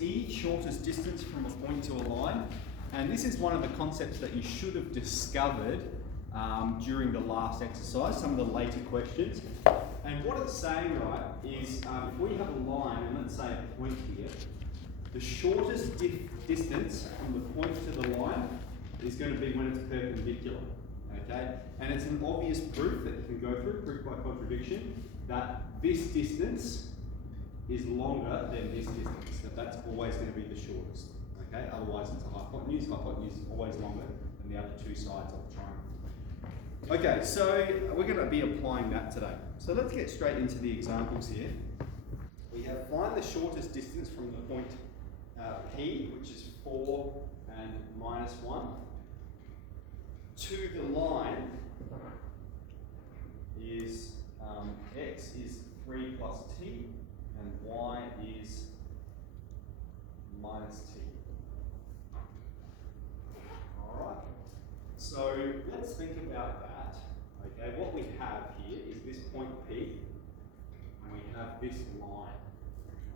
E, shortest distance from a point to a line. And this is one of the concepts that you should have discovered during the last exercise, some of the later questions. And what it's saying, right, is if we have a line, and let's say a point here, the shortest distance from the point to the line is going to be when it's perpendicular, okay? And it's an obvious proof that you can go through, proof by contradiction, that this distance is longer than this distance, that's always going to be the shortest, okay? Otherwise it's a hypotenuse. Hypotenuse is always longer than the other two sides of the triangle. Okay, so we're going to be applying that today. So let's get straight into the examples here. We have find the shortest distance from the point P, which is 4 and minus 1, to the line is x is 3 plus t, and y is minus t. Alright, so let's think about that. Okay, what we have here is this point P, and we have this line.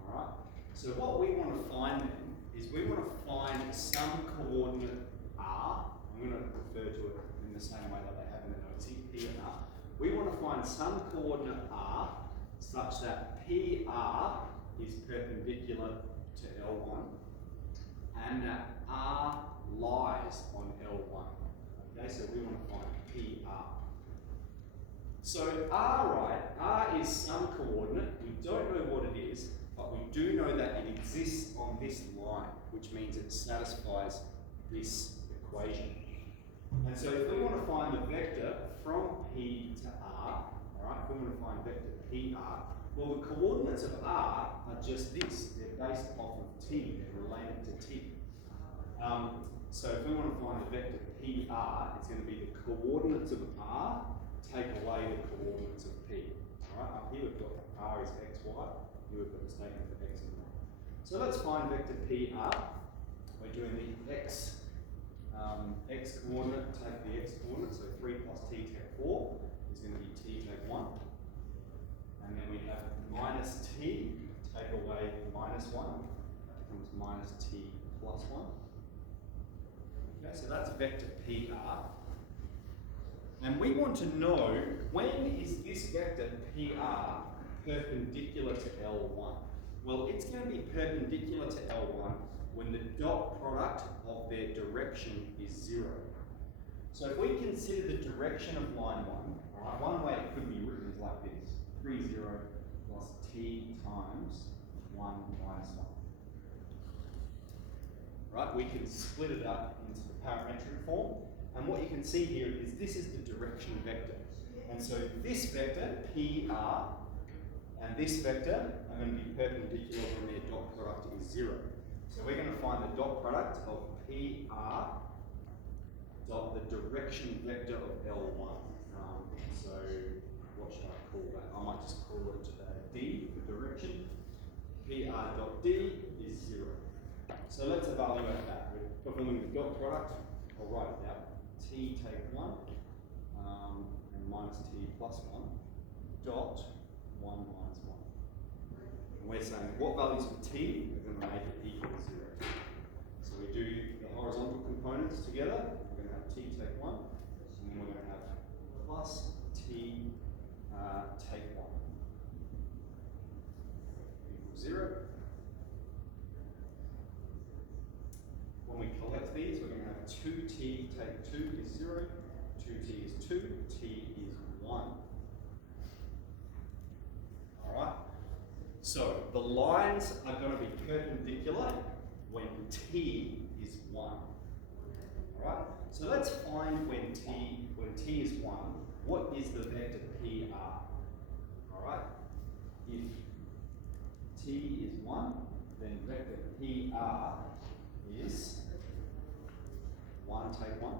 Alright, so what we want to find then is we want to find some coordinate r. I'm going to refer to it in the same way that they have in the notes here, P and r. We want to find some coordinate r such that PR is perpendicular to L1 and that R lies on L1. Okay, so we want to find PR. So R, right, R is some coordinate. We don't know what it is, but we do know that it exists on this line, which means it satisfies this equation. And so if we want to find the vector from P to R, alright, if we want to find vector PR, well, the coordinates of R are just this. They're based off of T. They're related to T. So if we want to find the vector PR, it's going to be the coordinates of R take away the coordinates of P. Alright, up here we've got R is x, y. Here we've got the statement for x and y. So let's find vector PR. We're doing the x coordinate, take the x coordinate, so 3 plus t take 4 is going to be t take 1. And then we have minus t, take away minus 1, that becomes minus t plus 1. Okay, so that's vector PR. And we want to know, when is this vector PR perpendicular to L1? Well, it's going to be perpendicular to L1 when the dot product of their direction is 0. So if we consider the direction of line 1, alright, one way it could be written is like this: 3, 0 plus t times 1 minus 1. Right, we can split it up into the parametric form, and what you can see here is this is the direction vector. And so this vector, PR, and this vector are going to be perpendicular when their dot product is 0. So we're going to find the dot product of PR dot the direction vector of L1. So what should I call that? I might just call it D, the direction. PR dot D is 0. So let's evaluate that. We're performing the dot product. I'll write it out. T take 1 and minus t plus 1 dot 1 minus 1. And we're saying what values for t are going to make it equal to 0. So we do the horizontal components together. We're going to have t take 1, and then we're going to have plus t take 1 equals 0. When we collect these, we're going to have 2t take 2 is 0, 2t is 2, t is 1. Alright? So the lines are going to be perpendicular when t is 1. Alright? So let's find when t is 1, what is the vector PR? Alright? If t is 1, then vector PR is 1 take 1,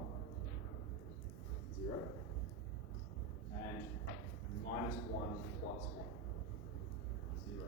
0, and minus 1 plus 1, 0.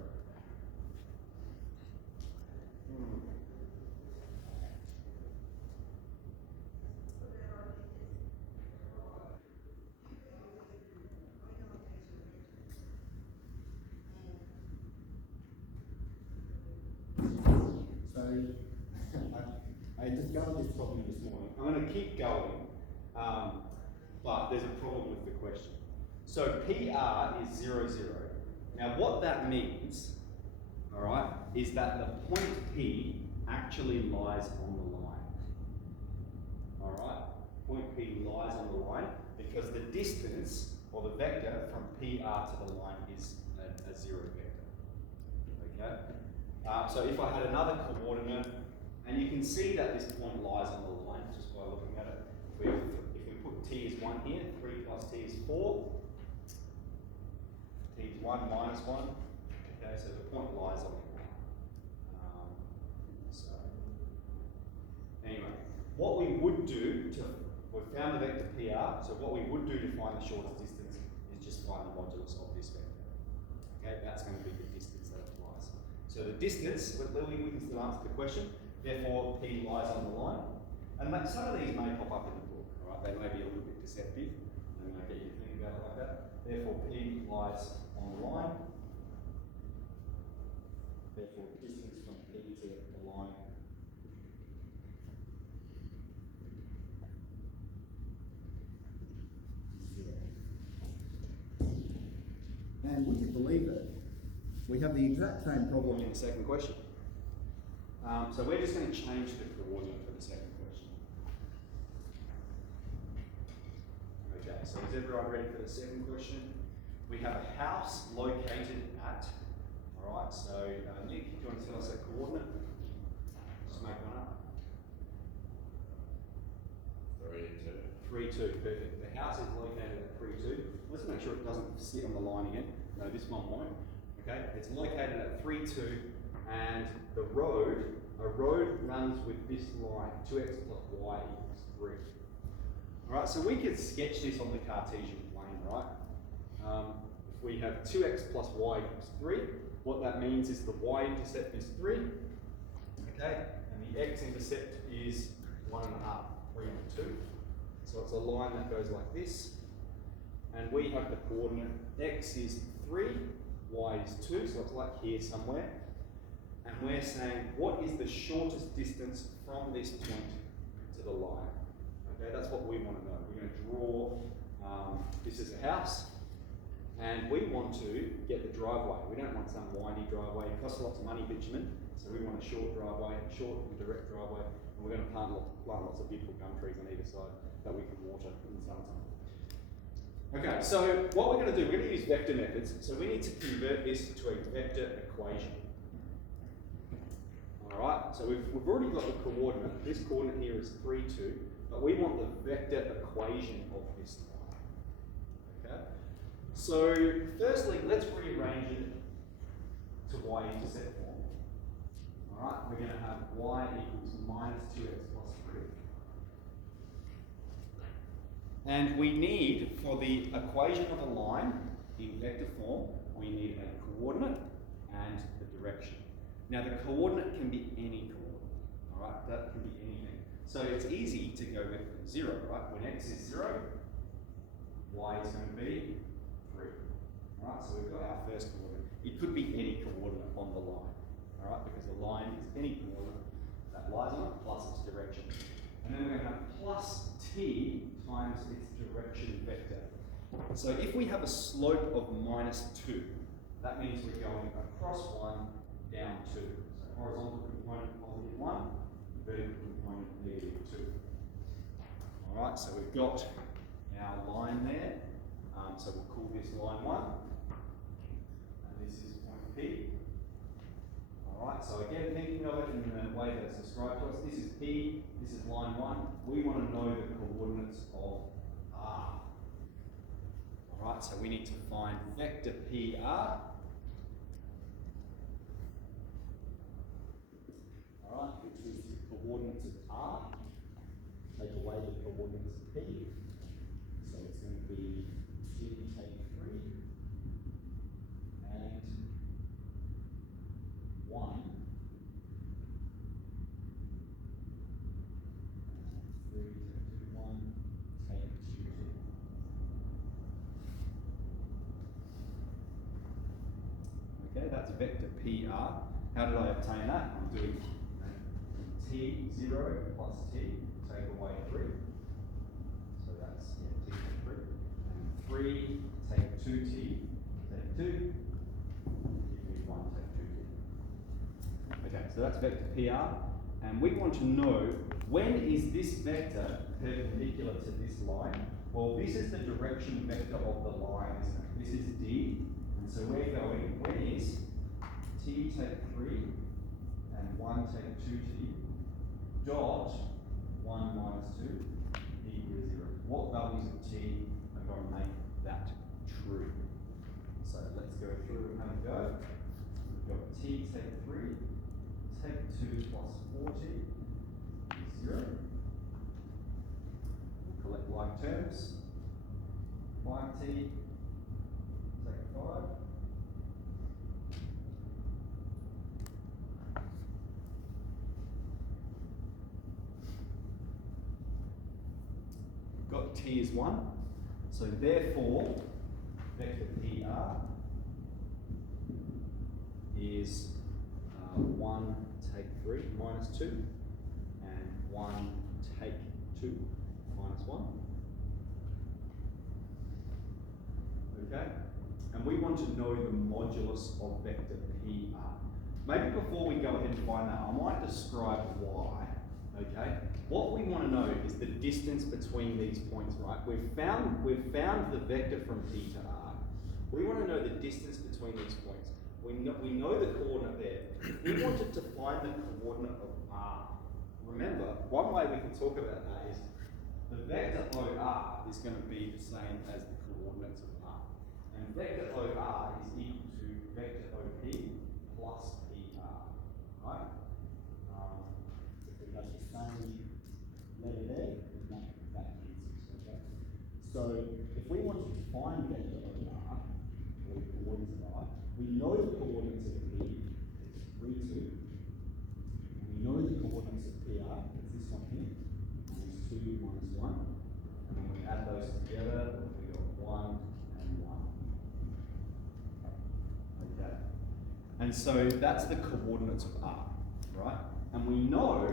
I discovered this problem this morning. I'm going to keep going, but there's a problem with the question. So PR is 0, 0. Now what that means, all right, is that the point P actually lies on the line. All right, point P lies on the line because the distance, or the vector, from PR to the line is a 0 vector. Okay? So if I had another coordinate, and you can see that this point lies on the line just by looking at it. If we put t as 1 here, 3 plus t is 4. T is 1 minus 1. Okay, so the point lies on the line. So anyway, what we would do we've found the vector PR, so what we would do to find the shortest distance is just find the modulus of this vector. Okay, that's going to be the distance that it lies. So the distance, we can still answer the question, therefore P lies on the line. And some of these may pop up in the book, all right? They may be a little bit deceptive, they may get you to think about it like that. Therefore P lies on the line. Therefore distance from P to the line is 0. And would you believe it? We have the exact same problem In the second question. So we're just going to change the coordinate for the second question. Okay, so is everyone ready for the second question? We have a house located at, all right, so Nick, do you want to tell us that coordinate? Just make one up. 3, 2. 3, 2, perfect. The house is located at 3, 2. Let's make sure it doesn't sit on the line again. No, this one won't. Okay, it's located at 3, 2, and a road runs with this line, 2x plus y equals 3. Alright, so we could sketch this on the Cartesian plane, right? If we have 2x plus y equals 3, what that means is the y-intercept is 3, okay, and the x-intercept is 1.5, 3 and 2. So it's a line that goes like this, and we have the coordinate x is 3, y is 2, so it's like here somewhere. And we're saying, what is the shortest distance from this point to the line? Okay, that's what we want to know. We're going to draw, this is a house, and we want to get the driveway. We don't want some windy driveway. It costs lots of money, bitumen, so we want a short driveway, short and direct driveway, and we're going to plant lots of beautiful gum trees on either side that we can water in the summertime. Okay, so what we're going to do, we're going to use vector methods, so we need to convert this to a vector equation. Alright, so we've already got the coordinate. This coordinate here is 3, 2, but we want the vector equation of this line. Okay? So, firstly, let's rearrange it to y-intercept form. Alright, we're going to have y equals minus 2x plus 3. And we need, for the equation of a line in vector form, we need a coordinate and the direction. Now the coordinate can be any coordinate, all right? That can be anything. So it's easy to go with 0, right? When x is 0, y is going to be 3. All right, so we've got our first coordinate. It could be any coordinate on the line, all right? Because the line is any coordinate that lies on it plus its direction. And then we're going to have plus t times its direction vector. So if we have a slope of minus 2, that means we're going across 1, down 2. So horizontal component positive 1, vertical component negative 2. Alright, so we've got our line there. So we'll call this line 1. And this is point P. Alright, so again, thinking of it in the way that's described to us, this is P, this is line 1. We want to know the coordinates of R. Alright, so we need to find vector PR. Alright, which is the coordinates of R. Take away the coordinates of P. So it's going to be 2 take 3 and 1. 3 take 2, 1, take 2, 2. Okay, that's vector PR. How did I obtain that? I'm doing 0 plus t, take away 3. So that's, t take 3. And 3, take 2t, take 2. Give me 1, take 2t. Okay, so that's vector PR. And we want to know, when is this vector perpendicular to this line? Well, this is the direction vector of the line, isn't it? This is D. And so we're going, when is t take 3 and 1 take 2t dot 1 minus 2 equal to 0. What values of t are going to make that true? So let's go through and have a go. We've got t take 3, take 2 plus 4t is 0. We'll collect like terms. 5t, take 5. Got t is 1, so therefore vector PR is 1 take 3 minus 2 and 1 take 2 minus 1. Okay? And we want to know the modulus of vector PR. Maybe before we go ahead and find that, I might describe why. Okay? What we want to know is the distance between these points, right? We've found the vector from P to R. We want to know the distance between these points. We know the coordinate there. We wanted to find the coordinate of R. Remember, one way we can talk about that is the vector OR is going to be the same as the coordinates of R. And vector OR is equal to vector OP plus PR, right? If that's the same letter there, that cancels, okay? So if we wanted to find vector OR, or the coordinates of R, we know the coordinates of P is 3, 2. We know the coordinates of PR, it's this one here, minus 2 minus 1. And when we add those together, we got 1 and 1. Okay. And so that's the coordinates of R, right? And we know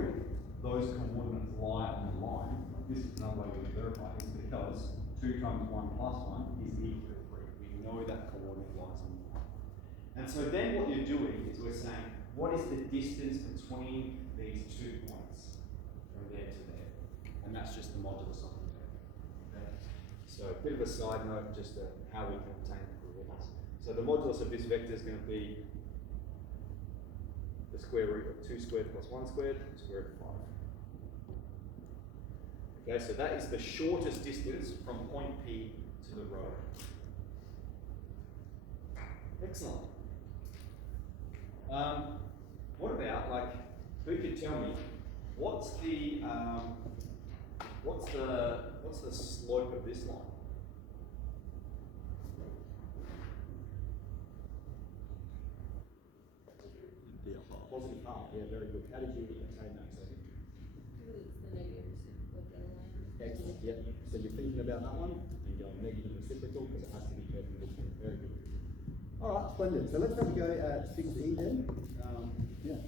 those coordinates lie on the line. This is another way we can verify this, because 2 times 1 plus 1 is equal to 3. We know that coordinate lies on the line. And so then what you're doing is we're saying, what is the distance between these 2 points from there to there? And that's just the modulus of the vector. Okay? So a bit of a side note, just how we can obtain the coordinates. So the modulus of this vector is going to be the square root of 2 squared plus 1 squared, square root of 5. Okay, so that is the shortest distance from point P to the row. Excellent. What about, like, who could tell me what's the slope of this line? Positive half, yeah, very good. How did you obtain that, Sophie? It's the negative reciprocal of the line. Excellent, yep. So you're thinking about that one, and going negative reciprocal, because it has to be perpendicular. Very good. All right, splendid. So let's have a go at 6E then. Yeah.